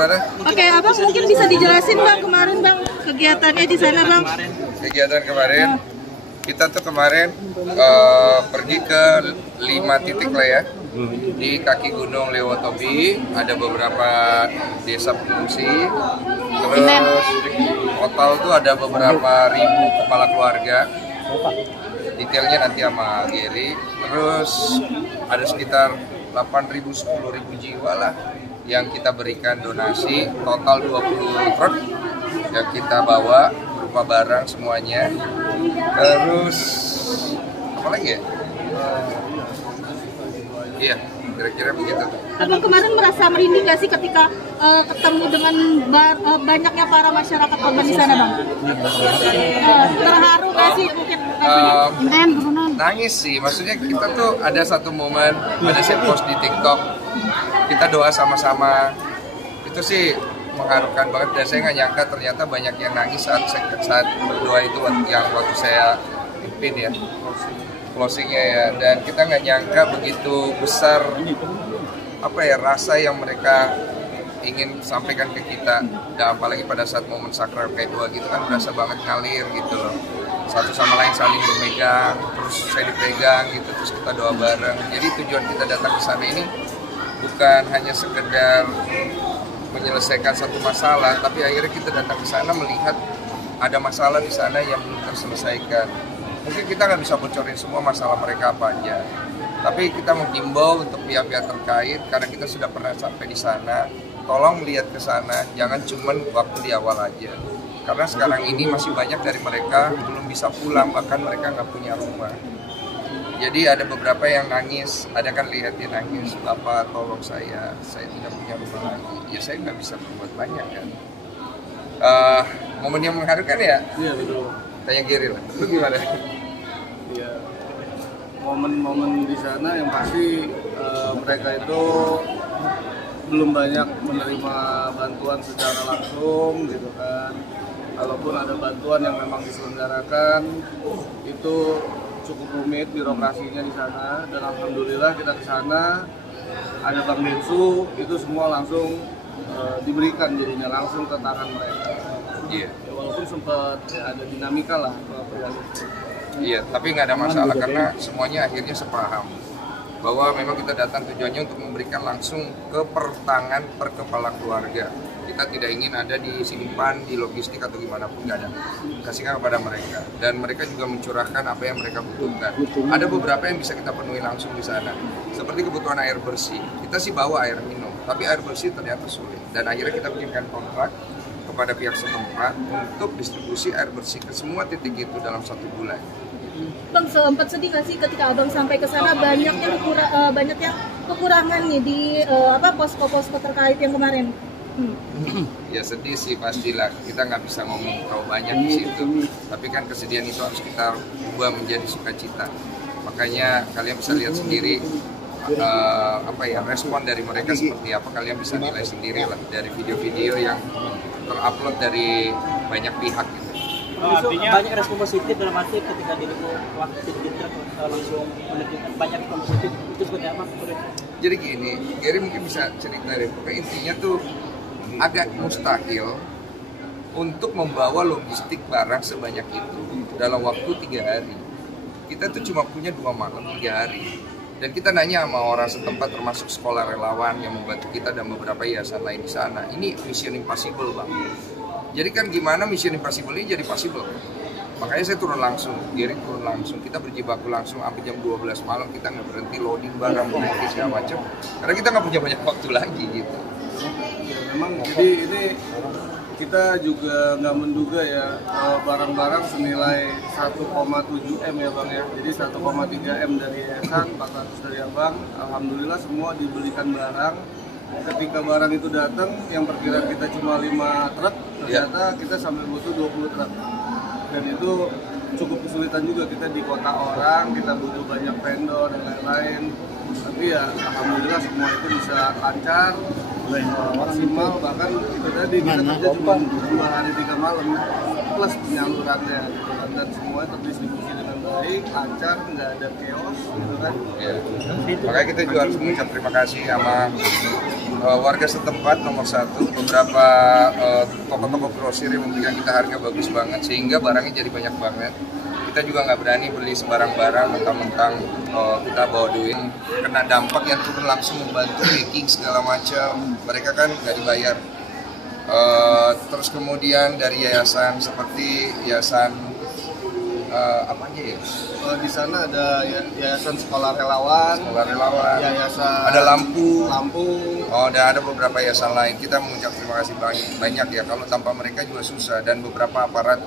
Gimana? Oke, Abang mungkin bisa dijelasin Bang kemarin Bang kegiatannya di sana Bang. Kegiatan kemarin kita tuh kemarin pergi ke 5 titik lah ya. Di kaki Gunung Lewotobi ada beberapa desa pengungsi. Terus total tuh ada beberapa ribu kepala keluarga. Detailnya nanti sama Gary. Terus ada sekitar 8.000 10.000 jiwa lah yang kita berikan donasi, total 20 truk yang kita bawa berupa barang semuanya. Terus apa lagi ya? Iya, kira-kira begitu. Abang kemarin merasa merinding nggak sih ketika ketemu dengan banyaknya para masyarakat korban di sana Bang? Terharu nggak sih mungkin? Nangis sih, maksudnya kita tuh ada satu momen, ada saya post di TikTok, kita doa sama-sama, itu sih mengharukan banget dan saya nggak nyangka ternyata banyak yang nangis saat berdoa itu yang waktu saya pimpin ya, closingnya ya, dan kita nggak nyangka begitu besar apa ya rasa yang mereka ingin sampaikan ke kita, dan apalagi pada saat momen sakral kayak doa gitu kan berasa banget ngalir gitu loh, satu sama lain saling berpegang, terus saya dipegang gitu, terus kita doa bareng. Jadi tujuan kita datang ke sana ini bukan hanya sekedar menyelesaikan satu masalah, tapi akhirnya kita datang ke sana melihat ada masalah di sana yang belum terselesaikan. Mungkin kita nggak bisa bocorin semua masalah mereka apa aja, tapi kita menghimbau untuk pihak-pihak terkait karena kita sudah pernah sampai di sana, tolong melihat ke sana, jangan cuman waktu di awal aja. Karena sekarang ini masih banyak dari mereka belum bisa pulang, bahkan mereka nggak punya rumah. Jadi ada beberapa yang nangis, ada kan lihat dia nangis, Bapak tolong saya tidak punya rumah lagi. Ya saya nggak bisa berbuat banyak kan. Momen yang mengharukan ya? Iya betul. Tanya Gary lah, lu gimana? Iya, momen-momen di sana yang pasti mereka itu belum banyak menerima bantuan secara langsung gitu kan. Kalaupun ada bantuan yang memang diselenggarakan itu cukup rumit birokrasinya di sana, dan alhamdulillah kita ke sana ada Bang Densu, itu semua langsung diberikan jadinya langsung ke tangan mereka. Iya. Ya, walaupun sempat ada dinamika lah Iya, tapi nggak ada masalah karena semuanya akhirnya sepaham bahwa memang kita datang tujuannya untuk memberikan langsung ke pertangan per kepala keluarga. Kita tidak ingin ada disimpan di logistik atau gimana pun, nggak ada. Kasihkan kepada mereka, dan mereka juga mencurahkan apa yang mereka butuhkan. Ada beberapa yang bisa kita penuhi langsung di sana, seperti kebutuhan air bersih. Kita sih bawa air minum, tapi air bersih ternyata sulit. Dan akhirnya kita bikinkan kontrak kepada pihak setempat untuk distribusi air bersih ke semua titik itu dalam 1 bulan. Bang, sempat sedih nggak sih ketika Abang sampai ke sana banyak yang kekurangan nih di posko-posko terkait yang kemarin? Ya sedih sih pastilah, kita nggak bisa ngomong terlalu banyak di situ, tapi kan kesedihan itu harus kita ubah menjadi sukacita. Makanya kalian bisa lihat sendiri respon dari mereka seperti apa, kalian bisa nilai sendiri lah dari video-video yang terupload dari banyak pihak gitu. Artinya banyak respon positif dalam arti ketika dirimu waktu kita langsung menunjukkan banyak respon positif, itu seperti apa? Jadi gini, Gary mungkin bisa cerita deh, pokoknya intinya tuh agak mustahil untuk membawa logistik barang sebanyak itu dalam waktu 3 hari. Kita tuh cuma punya 2 malam 3 hari. Dan kita nanya sama orang setempat termasuk sekolah relawan yang membantu kita dan beberapa yayasan lain di sana. Ini mission impossible Bang. Jadi kan gimana mission impossible ini jadi possible? Makanya saya turun langsung, Gary turun langsung, kita berjibaku langsung sampai jam 12 malam, kita nggak berhenti loading barang, promosi segala macam. Karena kita nggak punya banyak waktu lagi gitu. Ya, memang jadi ini kita juga nggak menduga ya barang-barang senilai 1,7 M ya Bang ya. Jadi 1,3 M dari yayasan, 400 dari Abang. Alhamdulillah semua dibelikan barang. Ketika barang itu datang, yang perkiraan kita cuma 5 truk, ternyata kita sampai butuh 20 truk. Dan itu cukup kesulitan juga, kita di kota orang, kita butuh banyak vendor dan lain-lain. Tapi ya alhamdulillah semua itu bisa lancar, maksimal, bahkan kita tadi kita kerja cuma 2 hari 3 malam plus penyalurannya gitu kan, dan semua terdistribusi dengan baik, lancar, nggak ada chaos gitu kan. Ya. Makanya kita juga harus mengucap terima kasih sama warga setempat nomor satu, beberapa toko-toko grosir yang memberikan kita harga bagus banget sehingga barangnya jadi banyak banget. Kita juga nggak berani beli sembarang barang mentang-mentang kita bawa duit, kena dampak yang turun langsung membantu packing segala macam, mereka kan nggak dibayar. Terus kemudian dari yayasan seperti yayasan apa aja ya? Di sana ada yayasan sekolah relawan, yayasan ada lampu, dan ada beberapa yayasan lain. Kita mengucap terima kasih banyak ya, kalau tanpa mereka juga susah, dan beberapa aparat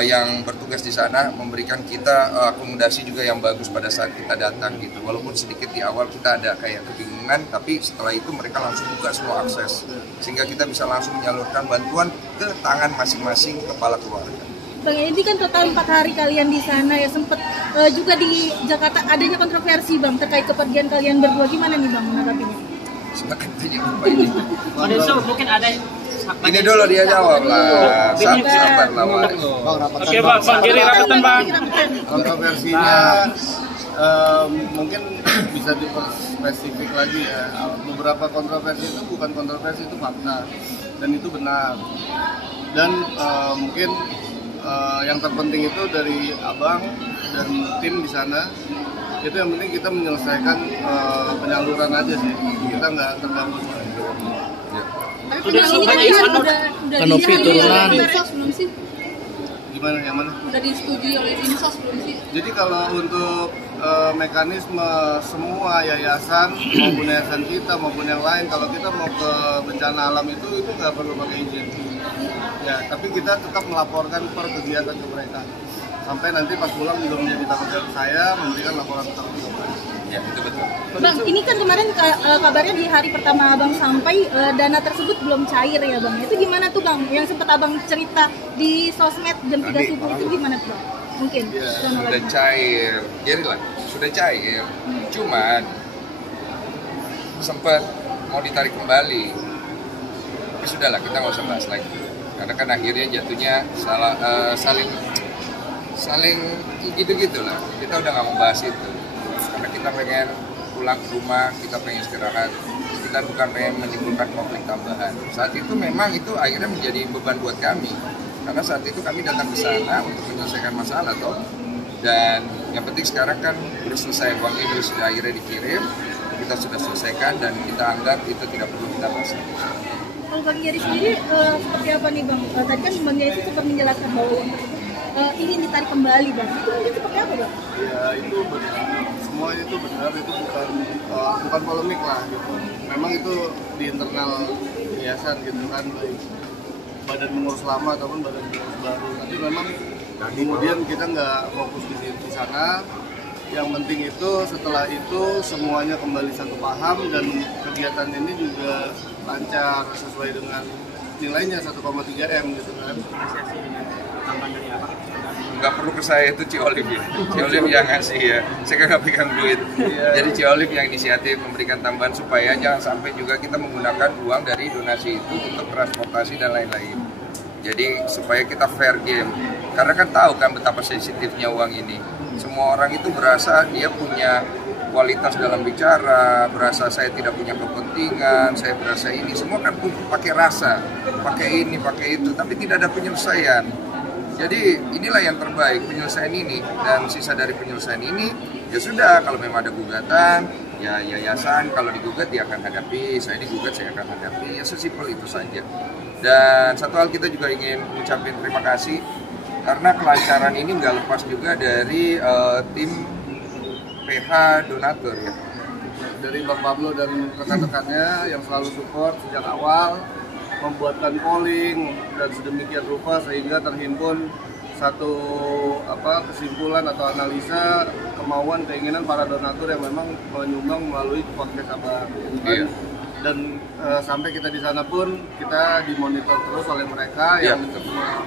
yang bertugas di sana memberikan kita akomodasi juga yang bagus pada saat kita datang gitu. Walaupun sedikit di awal kita ada kayak kebingungan, tapi setelah itu mereka langsung buka semua akses sehingga kita bisa langsung menyalurkan bantuan ke tangan masing-masing kepala keluarga. Bang, ini kan total 4 hari kalian di sana ya, sempat juga di Jakarta adanya kontroversi Bang terkait kepergian kalian berdua, gimana nih Bang menanggapinya? Silakan tanya apa ini. Mungkin ada ini dulu dia jawab lah. Sabar lah. Oke Bang, Giri rapetan Bang. Kontroversinya mungkin bisa diperspesifik lagi ya. Beberapa kontroversi itu bukan kontroversi, itu fakta dan itu benar. Dan mungkin yang terpenting itu dari Abang dan tim di sana, itu yang penting kita menyelesaikan penyaluran aja sih, kita nggak terganggu. Kanopi turunan. Gimana yang mana? Udah disetujui oleh Dinsos belum sih? Jadi kalau untuk mekanisme semua yayasan maupun yayasan kita maupun yang lain, kalau kita mau ke bencana alam itu nggak perlu pakai izin. Ya, tapi kita tetap melaporkan per kegiatan ke mereka. Sampai nanti pas pulang juga menjadi tanggung jawab saya memberikan laporan tentang itu. Ya, itu betul. Bang, ini kan kemarin kabarnya di hari pertama Abang sampai dana tersebut belum cair ya Bang. Itu gimana tuh Bang? Yang sempat Abang cerita di sosmed jam 3 subuh itu gimana tuh Bang? Mungkin sudah cair, jadilah sudah cair. Cuman sempat mau ditarik kembali, tapi sudahlah, kita nggak usah bahas lagi. Karena kan akhirnya jatuhnya saling gitu-gitulah. Kita udah nggak mau bahas itu. Karena kita pengen pulang ke rumah, kita pengen istirahat. Kita bukan pengen menimbulkan konflik tambahan. Saat itu memang itu akhirnya menjadi beban buat kami. Karena saat itu kami datang ke sana untuk menyelesaikan masalah toh. Dan yang penting sekarang kan udah selesai, uang ini sudah akhirnya dikirim, kita sudah selesaikan dan kita anggap itu tidak perlu kita bahas. Kalau Bang Giri sendiri seperti apa nih Bang? Tadi kan Bang Giri sempat menjelaskan bahwa uang tersebut ingin ditarik kembali Bang. Itu mungkin seperti apa Bang? Ya itu benar. Semua itu benar, itu bukan polemik lah gitu. Memang itu di internal yayasan gitu kan, baik badan pengurus lama ataupun badan pengurus baru. Tapi memang kemudian kita nggak fokus di sana. Yang penting itu setelah itu semuanya kembali satu paham dan kegiatan ini juga lancar sesuai dengan nilainya 1,3 M gitu kan. Nggak perlu ke saya, itu Ciolif ya. Ciolif yang ngasih ya, saya kan nggak pegang duit. Jadi Ciolif yang inisiatif memberikan tambahan supaya jangan sampai juga kita menggunakan uang dari donasi itu untuk transportasi dan lain-lain. Jadi supaya kita fair game, karena kan tahu kan betapa sensitifnya uang ini. Semua orang itu berasa dia punya kualitas dalam bicara, berasa saya tidak punya kepentingan, saya berasa ini, semua kan pakai rasa, pakai ini, pakai itu, tapi tidak ada penyelesaian. Jadi inilah yang terbaik, penyelesaian ini, dan sisa dari penyelesaian ini ya sudah, kalau memang ada gugatan ya yayasan kalau digugat dia akan hadapi, saya digugat saya akan hadapi, ya sesimpel itu saja. Dan satu hal kita juga ingin mengucapkan terima kasih karena kelancaran ini nggak lepas juga dari tim PH donatur ya, dari Bang Pablo dan rekan-rekannya yang selalu support sejak awal, membuatkan polling dan sedemikian rupa sehingga terhimpun satu kesimpulan atau analisa kemauan keinginan para donatur yang memang menyumbang melalui podcast Abang. Iya. Dan sampai kita di sana pun kita dimonitor terus oleh mereka yang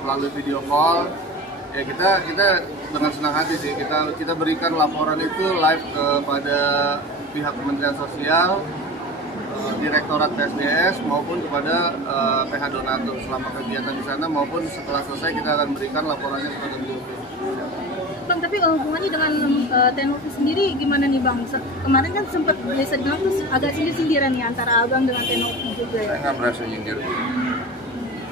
melalui video call. Ya kita dengan senang hati sih kita berikan laporan itu live kepada pihak Kementerian Sosial, Direktorat PSDS maupun kepada PH donatur selama kegiatan di sana maupun setelah selesai kita akan berikan laporannya kepada beliau. Bang, tapi hubungannya dengan Tenovi sendiri gimana nih Bang? Kemarin kan sempat bisa dibilang tuh agak sindir-sindiran nih antara Abang dengan Tenovi juga ya. Saya nggak merasa nyindir.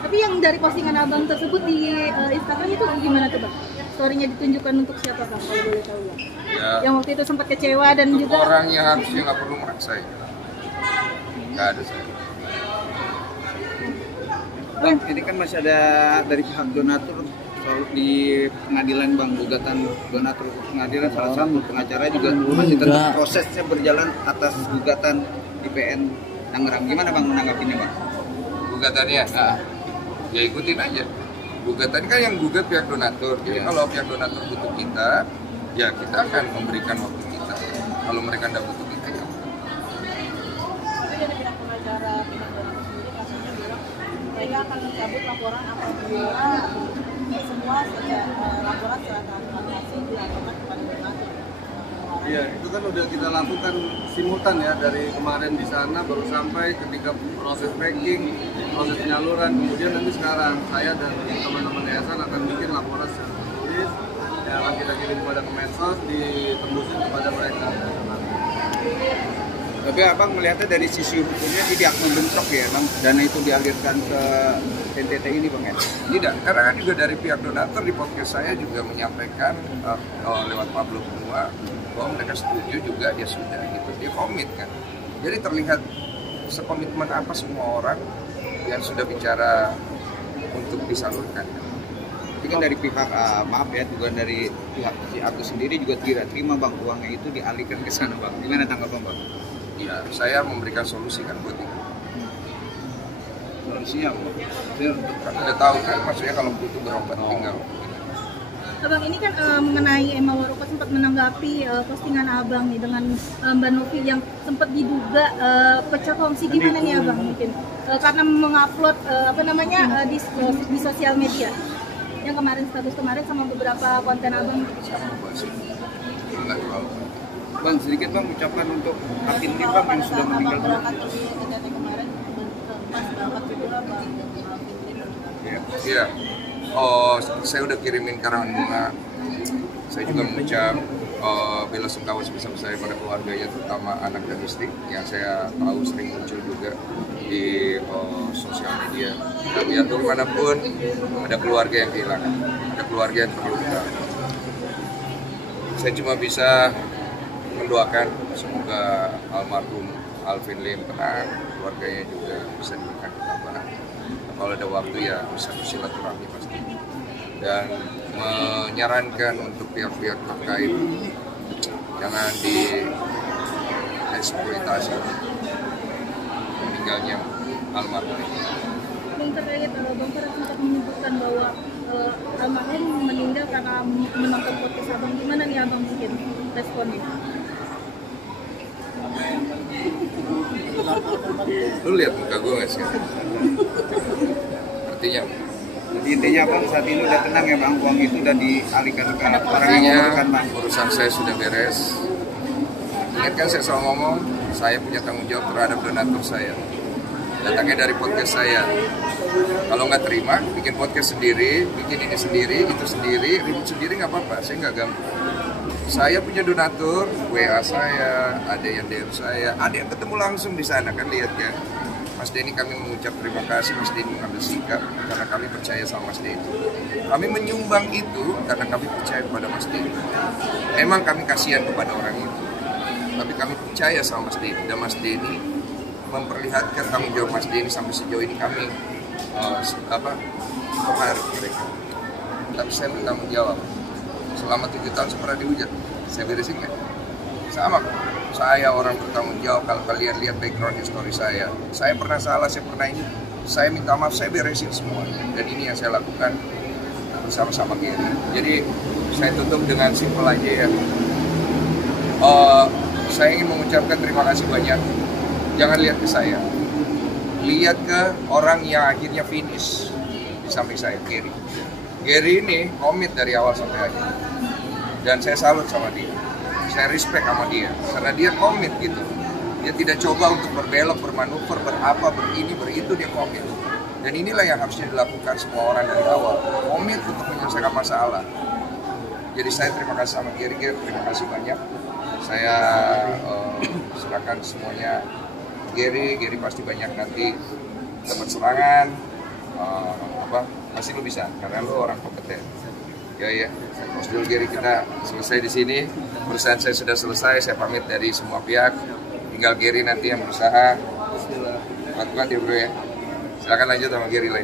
Tapi yang dari postingan Abang tersebut di Instagram itu gimana tuh Bang? Story-nya ditunjukkan untuk siapa Bang, kalau boleh tahu ya? Ya, Yang waktu itu sempat kecewa dan untuk juga orang yang harusnya nggak perlu merasain. Nggak ada saya. Bang, ini kan masih ada dari pihak donatur soal di pengadilan Bang, gugatan donatur pengadilan, salah satu pengacara juga masih tetap prosesnya berjalan atas gugatan IPN Tangerang. Gimana Bang menanggapinya Bang? Gugatannya? Ya ikutin aja. Gugatan kan yang gugat pihak donatur. Jadi kalau pihak donatur butuh kita, ya kita akan memberikan waktu kita. Kalau mereka tidak butuh kita, ya. Tapi dari pihak pengacara pihak donatur sendiri katanya bilang mereka akan mencabut laporan apabila semua laporan serahkan transaksi dilaporkan kepada donatur. Iya, itu kan udah kita lakukan simultan ya, dari kemarin di sana baru sampai ketika proses packing, proses penyaluran, kemudian nanti sekarang saya dan teman-teman yayasan akan bikin laporan secara tertulis yang akan kita kirim kepada Kemensos, ditembusin kepada mereka. Tapi Abang melihatnya dari sisi hukumnya tidak membentrok ya Bang, dana itu dialirkan ke NTT ini Bang ya? Tidak, karena kan juga dari pihak donatur di podcast saya juga menyampaikan lewat Pablo Benua bahwa mereka setuju juga, dia sudah gitu, dia komit kan. Jadi terlihat sekomitmen apa semua orang yang sudah bicara untuk disalurkan. Tapi kan dari pihak, maaf ya, juga dari pihak si Agus sendiri juga tidak terima Bang, uangnya itu dialihkan ke sana Bang. Gimana tanggapan Bang? Ya, saya memberikan solusi kan buat itu. Solusinya apa? Kan udah tahu kan, maksudnya kalau butuh berobat tinggal. Abang ini kan mengenai Emma Waruko sempat menanggapi postingan Abang nih dengan Mbak Novi yang sempat diduga pecah kongsi, gimana nih Abang mungkin karena mengupload di sosial media yang kemarin, status kemarin sama beberapa konten Abang. Enggak terlalu. Bang, sedikit Bang ucapan untuk Apindi Bang yang sudah meninggal. Berangkat di NTT kemarin pas berangkat juga Bang. Iya. Oh, saya udah kirimin karangan bunga. Saya juga mengucap bela sungkawa sebesar-besarnya pada keluarganya, terutama anak dan istri yang saya tahu sering muncul juga di sosial media. Dan ya dimanapun ada keluarga yang kehilangan, ada keluarga yang terluka. Saya cuma bisa mendoakan semoga almarhum Alvin Lim tenang, keluarganya juga bisa diberikan ketabahan. Kalau ada waktu ya bisa bersilaturahmi pasti, dan menyarankan untuk pihak-pihak terkait jangan dieksploitasi meninggalnya almarhum. Bang, terkait Bang Farah sempat menyebutkan bahwa almarhum meninggal karena menonton podcast Abang, gimana nih Abang mungkin responnya? Lu lihat muka gue nggak sih? Artinya Jadi intinya Bang saat ini udah tenang ya Bang, uang itu udah dialihkan ke orang yang artinya memerlukan Bang. urusan saya sudah beres. Ingat kan saya selalu ngomong, saya punya tanggung jawab terhadap donatur saya. Datangnya dari podcast saya. Kalau nggak terima, bikin podcast sendiri, bikin ini sendiri, itu sendiri, ribut sendiri nggak apa-apa, saya nggak ganggu. Saya punya donatur, WA saya, ada yang DM saya, ada yang ketemu langsung di sana, kan lihat kan. Mas Denny, kami mengucap terima kasih, Mas Denny mengambil sikap karena kami percaya sama Mas Denny. Kami menyumbang itu karena kami percaya kepada Mas Denny. Memang kami kasihan kepada orang itu, tapi kami percaya sama Mas Denny, dan Mas Denny memperlihatkan tanggung jawab Mas Denny sampai sejauh ini kami pengaruh mereka. Tapi saya bertanggung jawab. Selama 7 tahun saya pernah dihujat, saya beresin kan? Sama, saya orang bertanggung jawab. Kalau kalian lihat background story saya pernah salah, saya pernah ini, saya minta maaf, saya beresin semuanya. Dan ini yang saya lakukan bersama-sama Gary. Jadi saya tutup dengan simpel aja ya. Saya ingin mengucapkan terima kasih banyak. Jangan lihat ke saya, lihat ke orang yang akhirnya finish di samping saya, Gary. Gary ini komit dari awal sampai akhir, dan saya salut sama dia. Saya respect sama dia karena dia komit gitu. Dia tidak coba untuk berbelok, bermanuver, berapa, berini, beritu, dia komit. Dan inilah yang harusnya dilakukan semua orang dari awal, komit untuk menyelesaikan masalah. Jadi saya terima kasih sama Gary, terima kasih banyak. Saya serahkan semuanya Gary pasti banyak nanti dapat serangan, pasti lo bisa karena lo orang kompeten. Ya, prosedur Gary kita selesai di sini. Perusahaan saya sudah selesai, saya pamit dari semua pihak. Tinggal Gary nanti yang berusaha. Kuat-kuat ya bro ya. Silakan lanjut sama Gary lah ya.